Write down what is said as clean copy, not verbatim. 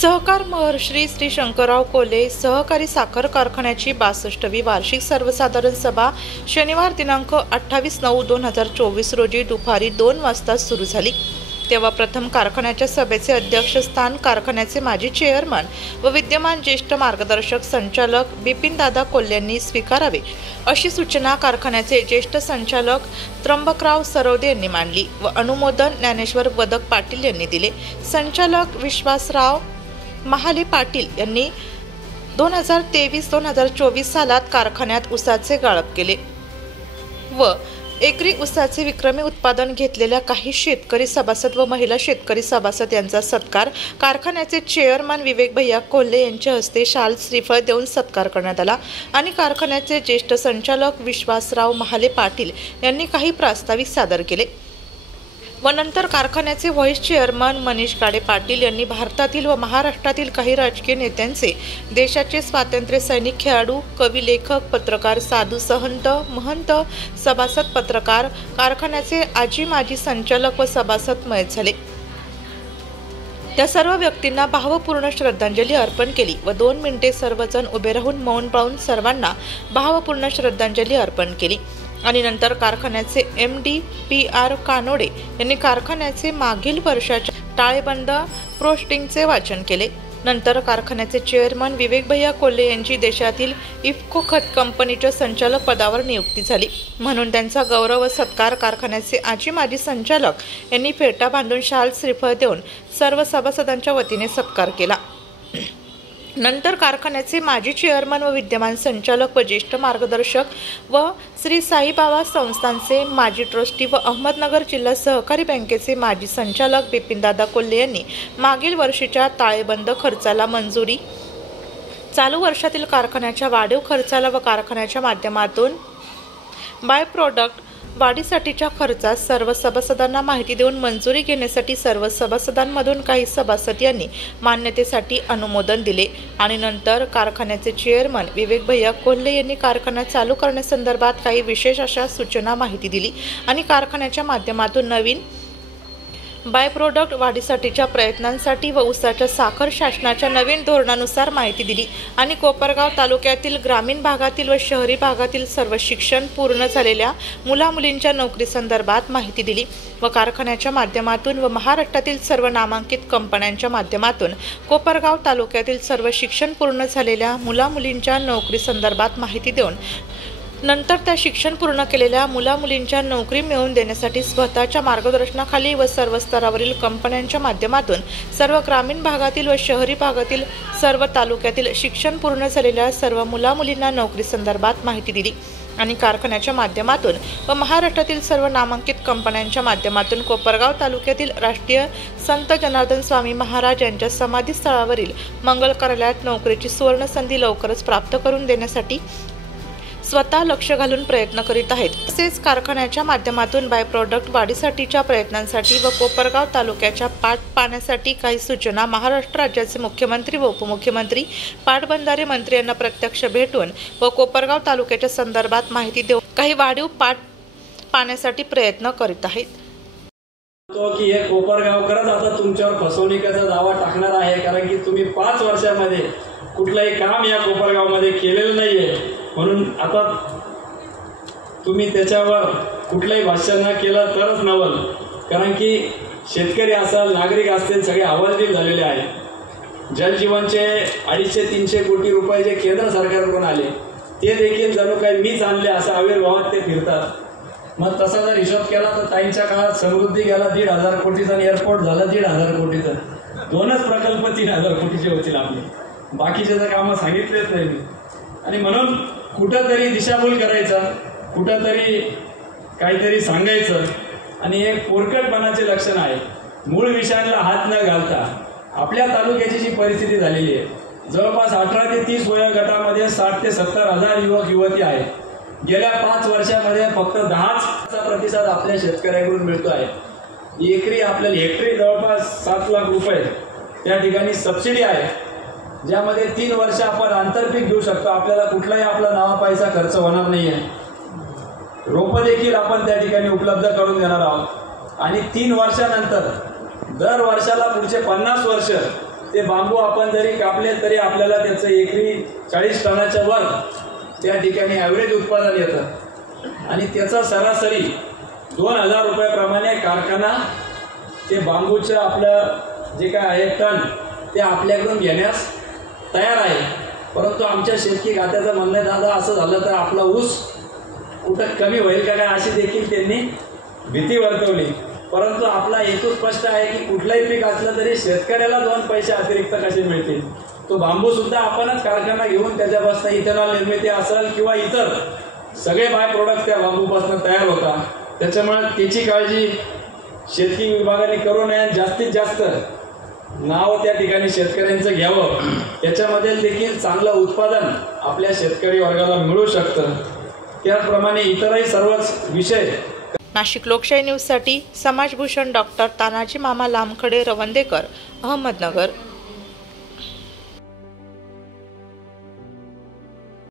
सहकार महर्षी श्री शंकरराव कोल्हे सहकारी साखर कारखान्याची 62वी वार्षिक सर्वसाधारण सभा शनिवार दिनांक 28/9/2024 रोजी दुपारी 2 वाजता सुरू झाली। तेव्हा प्रथम कारखान्याच्या सभेचे अध्यक्षस्थान कारखान्याचे माजी चेअरमन व विद्यमान ज्येष्ठ मार्गदर्शक संचालक बिपिनदादा कोल्हे यांनी स्वीकारावे अशी सूचना कारखान्याचे ज्येष्ठ संचालक त्र्यंबकराव सरवदे यांनी मांडली व अनुमोदन ज्ञानेश्वर वदक पाटील यांनी दिले। संचालक विश्वासराव महाले पाटील यांनी 2023-2024 सालात कारखान्यात ऊसाचे गाळप केले व एकरी ऊसाचे विक्रमी उत्पादन घेतलेल्या काही शेतकरी सभासद व महिला शेतकरी सभासद यांचा सत्कार कारखान्याचे चेअरमन विवेक भैया कोल्हे यांच्या हस्ते शाल श्रीफळ देऊन सत्कार करण्यात आला आणि कारखान्याचे ज्येष्ठ संचालक विश्वासराव महाले पाटील यांनी काही प्रास्ताविक सादर केले व नंतर कारखान्याचे व्हाईस चेअरमन मनीष गाडे पाटील यांनी भारतातील व महाराष्ट्रातील काही राजकीय नेत्यांचे, देशाचे स्वातंत्र्य सैनिक, खेळाडू, कवी, लेखक, पत्रकार, साधू, महंत, सभासद, पत्रकार, कारखान्याचे आजी माजी संचालक व सभासद मयत झाले त्या सर्व व्यक्तींना भावपूर्ण श्रद्धांजली अर्पण केली व 2 मिनिटे सर्वजण उभे राहून मौन पाळून सर्वांना भावपूर्ण श्रद्धांजली अर्पण केली आणि नंतर कारखान्याचे MD PR कानोडे यांनी कारखान्याचे मागील वर्षाच्या ताळेबंद पोस्टिंगचे वाचन केले। नंतर कारखान्याचे चेअरमन विवेक भैया कोल्हे यांची देशातील इफ्को खत कंपनीच्या संचालक पदावर नियुक्ती झाली म्हणून त्यांचा गौरव व सत्कार कारखान्याचे आजी माजी संचालक यांनी फेटा बांधून शाल श्रीफळ देऊन सर्व सभासदांच्या वतीने सत्कार केला। नंतर कारखान्याचे माजी चेअरमन व विद्यमान संचालक व ज्येष्ठ मार्गदर्शक व श्री साईबाबा संस्थानचे माजी ट्रस्टी व अहमदनगर जिल्हा सहकारी बँकेचे माजी संचालक बिपिनदादा कोल्हे यांनी मागील वर्षीच्या ताळेबंद खर्चाला मंजुरी, चालू वर्षातील कारखान्याच्या वाढीव खर्चाला व कारखान्याच्या माध्यमातून बाय प्रोडक्ट वाढीसाठीच्या खर्चात सर्व सभासदांना माहिती देऊन मंजुरी घेण्यासाठी सर्व सभासदांमधून काही सभासद यांनी मान्यतेसाठी अनुमोदन दिले आणि नंतर कारखान्याचे चेअरमन विवेक भैया कोल्हे यांनी कारखाना चालू करण्यासंदर्भात काही विशेष अशा सूचना माहिती दिली आणि कारखान्याच्या माध्यमातून नवीन बाय प्रोडक्ट वाढीसाठीच्या प्रयत्नांसाठी व ऊसाच्या साखर शासनाच्या नवीन धोरणानुसार माहिती दिली आणि कोपरगाव तालुक्यातील ग्रामीण भागातील व शहरी भागातील सर्व शिक्षण पूर्ण झालेल्या मुलामुलींच्या नोकरी संदर्भात माहिती दिली व कारखान्याच्या माध्यमातून व महाराष्ट्रातील सर्व नामांकित कंपन्यांच्या माध्यमातून कोपरगाव तालुक्यातील सर्व शिक्षण पूर्ण झालेल्या मुलामुलींच्या नोकरी संदर्भात माहिती देऊन नंतर त्या शिक्षण पूर्ण केलेल्या मुलामुलींच्या नोकरी मिळवून देण्यासाठी स्वतःच्या मार्गदर्शनाखाली व सर्व स्तरावरील कंपन्यांच्या माध्यमातून सर्व ग्रामीण भागातील व शहरी भागातील सर्व तालुक्यातील शिक्षण पूर्ण झालेल्या सर्व मुलामुलींना नोकरी संदर्भात माहिती दिली आणि कारखान्याच्या माध्यमातून व महाराष्ट्रातील सर्व नामांकित कंपन्यांच्या माध्यमातून कोपरगाव तालुक्यातील राष्ट्रीय संत जनार्दन स्वामी महाराज यांच्या समाधीस्थळावरील मंगल कार्यालयात नोकरीची सुवर्ण संधी लवकरच प्राप्त करून देण्यासाठी स्वतः लक्ष घालून प्रयत्न करीत आहेत। तसेच कारखान्याच्या माध्यमातून बाय प्रोडक्ट वाढीसाठीच्या प्रयत्नांसाठी व कोपरगाव तालुक्याच्या पाण्यासाठी काही सूचना महाराष्ट्र राज्याचे मुख्यमंत्री व उपमुख्यमंत्री, पाटबंधारे मंत्री यांना प्रत्यक्ष भेटून व कोपरगाव तालुक्याच्या संदर्भात माहिती देऊन काही वाढीव पाण्यासाठी प्रयत्न करीत आहेत। की हे कोपरगावकरच आता तुमच्यावर फसवणुकीचा दावा टाकणार आहे कारण की तुम्ही 5 वर्षामध्ये कुठलंही काम या कोपरगावमध्ये केलेलं नाहीये म्हणून आता तुम्ही त्याच्यावर कुठलंही भाष्य न केलं तरच नवल कारण की शेतकरी असाल, नागरिक असतील, सगळे हवालदिल झालेले आहे। जलजीवनचे 250-300 कोटी रुपये जे केंद्र सरकारकडून आले ते देखील जणू काही मीच आणले असं आविर्भावात ते फिरतात। मग तसा जर हिशोब केला तर ताईंच्या काळात समृद्धी गेला 1,500 कोटीचा आणि एअरपोर्ट झाला 1,500 कोटीचा, 2च प्रकल्प 3,000 कोटीचे होतील आपले, बाकीचे तर कामं सांगितलेच नाही आणि म्हणून कुठंतरी दिशाभूल करायचं, कुठंतरी काहीतरी सांगायचं आणि एक पोरकटपणाचे लक्षण आहे। मूळ विषयांना हात न घालता आपल्या तालुक्याची जी परिस्थिती झालेली आहे जवळपास 18 ते 30 वयोगटामध्ये 60 ते 70 हजार युवक युवती आहेत। गेल्या 5 वर्षामध्ये फक्त 10चा प्रतिसाद आपल्या शेतकऱ्यांकडून मिळतो आहे। एकरी आपल्याला हेक्टरी जवळपास 7 लाख रुपये त्या ठिकाणी सबसिडी आहे ज्यामध्ये 3 वर्ष आपण आंतरपीक घेऊ शकतो, आपल्याला कुठलाही आपला नावा पैसा खर्च होणार नाही आहे। रोपं देखील आपण त्या ठिकाणी उपलब्ध करून देणार आहोत आणि 3 वर्षानंतर दर वर्षाला पुढचे 50 वर्ष ते बांबू आपण जरी कापले तरी आपल्याला त्याचं एकरी 40 टनाच्या वर त्या ठिकाणी ॲव्हरेज उत्पादन येतं आणि त्याचा सरासरी 2000 रुपयाप्रमाणे कारखाना ते बांबूचं आपलं जे काय आहे टन ते आपल्याकडून घेण्यास तयार आहे. परंतु आमच्या शेतकी खात्याचं म्हणणं आहे, दादा असं झालं तर आपला ऊस कुठं कमी होईल का काय अशी देखील त्यांनी भीती वर्तवली. परंतु आपला हेतू स्पष्ट आहे की कुठलंही पीक असलं तरी शेतकऱ्याला 2 पैसे अतिरिक्त कसे मिळतील. तो बांबू सुद्धा आपणच कारखाना घेऊन त्याच्यापासून इथेनॉल निर्मिती असेल किंवा इतर सगळे बाय प्रोडक्ट त्या बांबूपासून तयार होतात. त्याच्यामुळे त्याची काळजी शेतकी विभागाने करू नये. जास्तीत जास्त नाव त्या ठिकाणी शेतकऱ्यांचं घ्यावं, त्याच्यामध्ये देखील चांगलं उत्पादन आपल्या शेतकरी वर्गाला मिळू शकतं. त्याचप्रमाणे इतरही सर्वच विषय. नाशिक लोकशाही न्यूजसाठी समाजभूषण डॉक्टर तानाजी मामा लामखडे रवंदेकर, अहमदनगर.